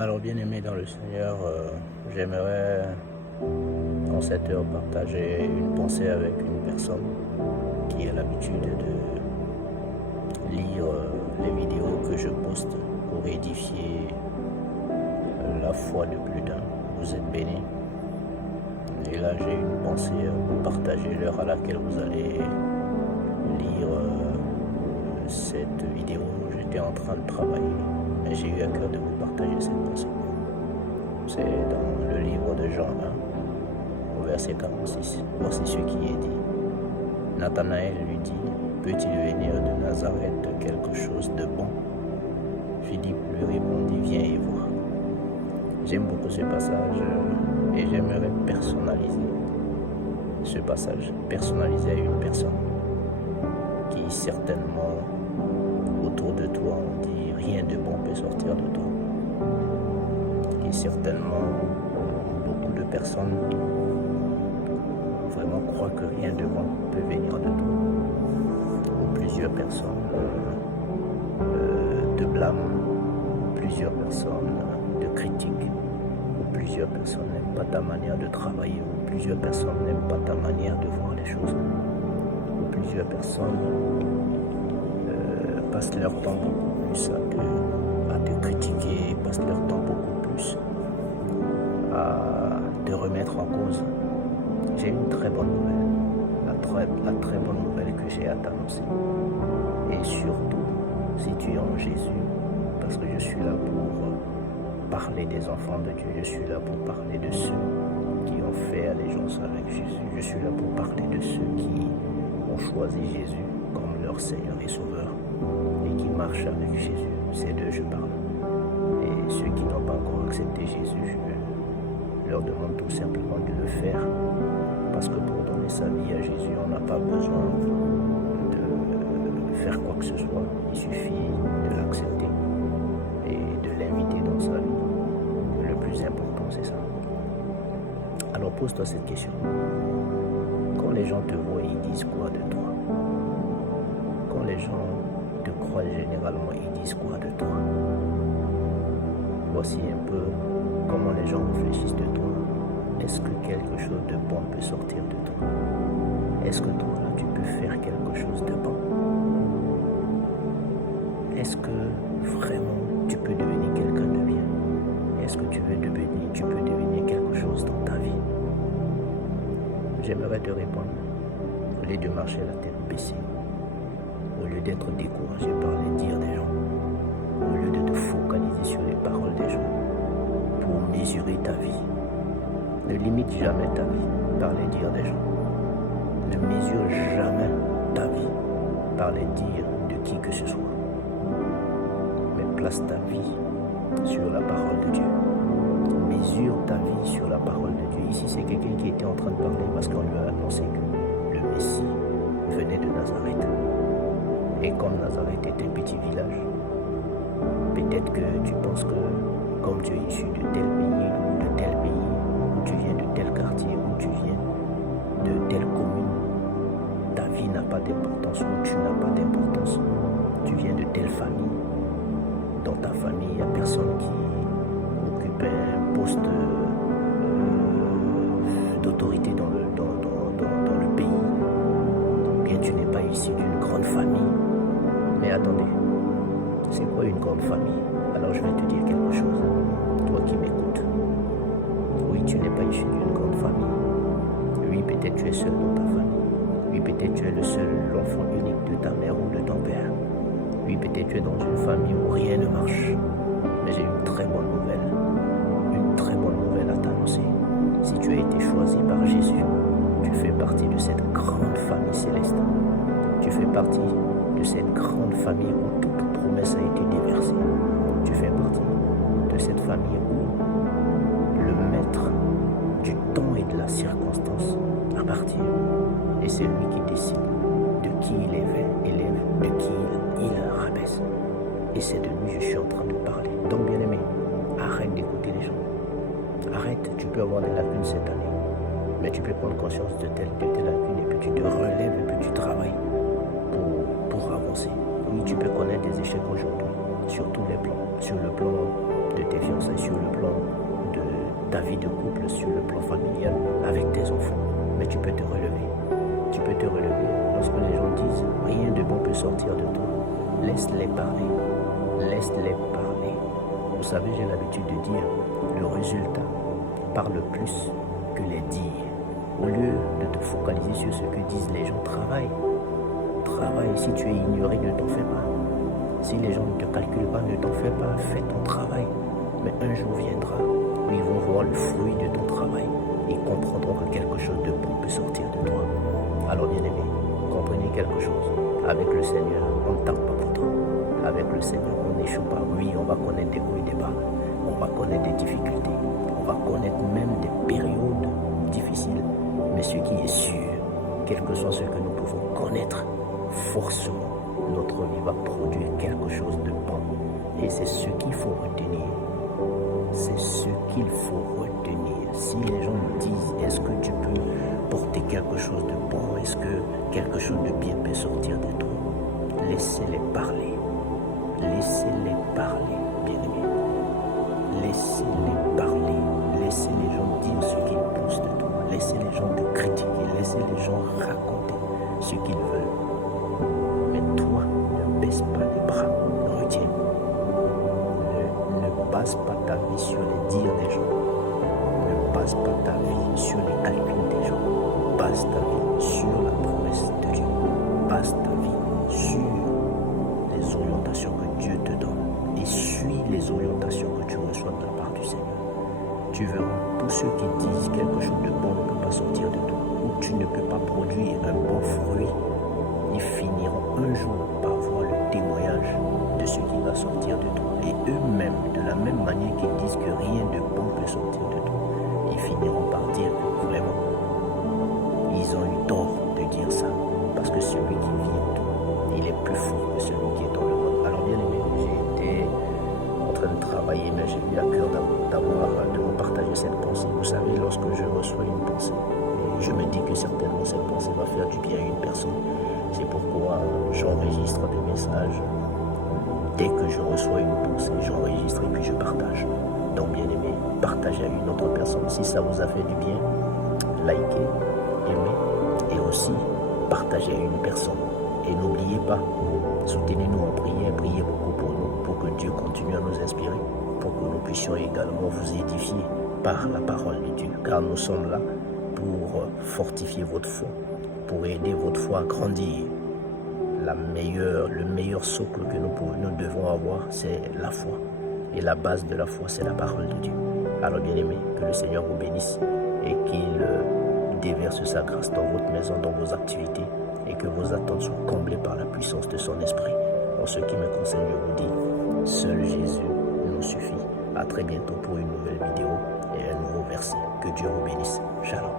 Alors, bien-aimé dans le Seigneur, j'aimerais en cette heure partager une pensée avec une personne qui a l'habitude de lire les vidéos que je poste pour édifier la foi de plus d'un. Vous êtes bénis. Et là, j'ai une pensée à vous partager, l'heure à laquelle vous allez lire cette vidéo. J'étais en train de travailler et j'ai eu à cœur de vous partager cette pensée. C'est dans le livre de Jean 1, au verset 46. Voici ce qui est dit. Nathanaël lui dit, peut-il venir de Nazareth quelque chose de bon? Philippe lui répondit, viens et vois. J'aime beaucoup ce passage et j'aimerais personnaliser ce passage, personnaliser à une personne qui certainement autour de toi on dit rien de bon peut sortir de toi. Qui certainement beaucoup de personnes vraiment croient que rien de bon peut venir de toi. Ou plusieurs personnes te blâment, plusieurs personnes te critiquent, ou plusieurs personnes n'aiment pas ta manière de travailler, ou plusieurs personnes n'aiment pas ta manière de voir les choses, ou plusieurs personnes passent leur temps beaucoup plus à te critiquer, passent leur temps beaucoup plus à te remettre en cause. J'ai une très bonne nouvelle, la très bonne nouvelle que j'ai à t'annoncer. Et surtout, si tu es en Jésus, parce que je suis là pour parler des enfants de Dieu, je suis là pour parler de ceux qui ont fait allégeance avec Jésus, je suis là pour parler de ceux qui ont choisi Jésus comme leur Seigneur et Sauveur et qui marchent avec Jésus. C'est d'eux je parle. Et ceux qui n'ont pas encore accepté Jésus, je leur demande tout simplement de le faire, parce que pour donner sa vie à Jésus, on n'a pas besoin de faire quoi que ce soit. Il suffit de l'accepter et de l'inviter dans sa vie. Le plus important, c'est ça. Alors pose-toi cette question. Quand les gens te voient, ils disent quoi de toi? Quand les gens te croient généralement, ils disent quoi de toi? Voici un peu comment les gens réfléchissent de toi. Est-ce que quelque chose de bon peut sortir de toi? Est-ce que toi, là, tu peux faire quelque chose de bon? Est-ce que vraiment tu peux devenir quelqu'un de bien? Est-ce que tu peux devenir quelque chose dans ta vie? J'aimerais te répondre, au lieu de marcher la tête baissée, au lieu d'être découragé par les dires des gens, au lieu de te focaliser sur les paroles des gens, pour mesurer ta vie. Ne limite jamais ta vie par les dires des gens. Ne mesure jamais ta vie par les dires de qui que ce soit. Mais place ta vie sur la parole de Dieu. Mesure ta vie sur la parole de Dieu. Ici, c'est quelqu'un qui était en train de parler parce qu'on lui a annoncé que le Messie venait de Nazareth. Et comme Nazareth est un petit village, peut-être que tu penses que comme tu es issu de tel pays ou de tel pays, ou tu viens de tel quartier, ou tu viens de telle commune, ta vie n'a pas d'importance ou tu n'as pas d'importance. Tu viens de telle famille. Dans ta famille, il n'y a personne qui occupe un poste d'autorité dans le pays. Ou bien tu n'es pas issu d'une grande famille. Mais attendez, c'est quoi une grande famille? Alors je vais te dire quelque chose, toi qui m'écoutes. Oui, tu n'es pas issu d'une grande famille. Oui, peut-être tu es seul dans ta famille. Oui, peut-être tu es le seul, l'enfant unique de ta mère ou de ton père. Oui, peut-être tu es dans une famille où rien ne marche. Mais j'ai une très bonne nouvelle à t'annoncer. Si tu as été choisi par Jésus, tu fais partie de cette grande famille céleste. Tu fais partie de cette grande famille où toute promesse a été déversée. Tu fais partie de cette famille où le maître du temps et de la circonstance appartient. Et c'est lui qui décide de qui il élève, de qui il rabaisse. Et c'est de lui que je suis en train de parler. Donc bien aimé, arrête d'écouter les gens. Arrête, tu peux avoir des lacunes cette année, mais tu peux prendre conscience de tes lacunes et puis tu te relèves et puis tu travailles pour avancer. Oui, tu peux connaître des échecs aujourd'hui, sur tous les plans, sur le plan de tes fiançailles, sur le plan de ta vie de couple, sur le plan familial, avec tes enfants. Mais tu peux te relever. Tu peux te relever. Lorsque les gens disent rien de bon peut sortir de toi, laisse-les parler. Laisse-les parler. Vous savez, j'ai l'habitude de dire le résultat parle plus que les dires. Au lieu de te focaliser sur ce que disent les gens, travaille. Travaille. Si tu es ignoré, ne t'en fais pas. Si les gens ne te calculent pas, ne t'en fais pas. Fais ton travail. Mais un jour viendra où ils vont voir le fruit de ton travail. Ils comprendront que quelque chose de bon peut sortir de toi. Alors bien aimé, comprenez quelque chose. Avec le Seigneur, on ne tarde pas pourtant. Avec le Seigneur, on n'échoue pas. Oui, on va connaître des hauts et des bas. On va connaître des difficultés. On va connaître même des périodes difficiles. Mais ce qui est sûr, quel que soit ce que nous pouvons connaître, forcément, notre vie va produire quelque chose de bon. Et c'est ce qu'il faut retenir. C'est ce qu'il faut retenir. Si les gens nous disent, est-ce que tu peux porter quelque chose de bon? Est-ce que quelque chose de bien peut sortir de toi? Laissez-les parler. Laissez-les parler, bien-aimés. Laissez-les parler. Laissez les gens dire ce qu'ils pensent de toi. Laissez les gens te critiquer. Laissez les gens raconter ce qu'ils veulent. Mais toi, ne baisse pas les bras. Retiens. Ne base pas ta vie sur les dires des gens. Ne base pas ta vie sur les calculs des gens. Base ta vie sur la promesse de Dieu. Base ta vie sur les orientations que Dieu te donne. Et suis les orientations que tu reçois de la part du Seigneur. Tu verras, tous ceux qui disent quelque chose de bon ne peut pas sortir de toi, ou tu ne peux pas produire un bon fruit, ils finiront un jour par voir le témoignage de ce qui va sortir de toi. Et eux-mêmes, de la même manière qu'ils disent que rien de bon peut sortir de toi, ils finiront par dire que vraiment, ils ont eu tort de dire ça. Parce que celui qui vit en toi, il est plus fort que celui qui est dans le monde. Alors bien aimé, j'ai été en train de travailler, mais j'ai eu à cœur de vous partager cette pensée. Vous savez, lorsque je reçois une pensée, je me dis que certainement cette pensée va faire du bien à une personne. C'est pourquoi j'enregistre des messages. Dès que je reçois une pensée, j'enregistre et puis je partage. Donc bien aimé, partagez à une autre personne. Si ça vous a fait du bien, likez, aimez et aussi partagez à une personne. Et n'oubliez pas, soutenez-nous en prière, priez beaucoup pour nous, pour que Dieu continue à nous inspirer, pour que nous puissions également vous édifier par la parole de Dieu, car nous sommes là pour fortifier votre foi, pour aider votre foi à grandir. Le meilleur socle que nous devons avoir, c'est la foi. Et la base de la foi, c'est la parole de Dieu. Alors bien aimé, que le Seigneur vous bénisse et qu'il déverse sa grâce dans votre maison, dans vos activités, et que vos attentes soient comblées par la puissance de son esprit. En ce qui me concerne, je vous dis, seul Jésus nous suffit. À très bientôt pour une nouvelle vidéo et un nouveau verset. Que Dieu vous bénisse. Shalom.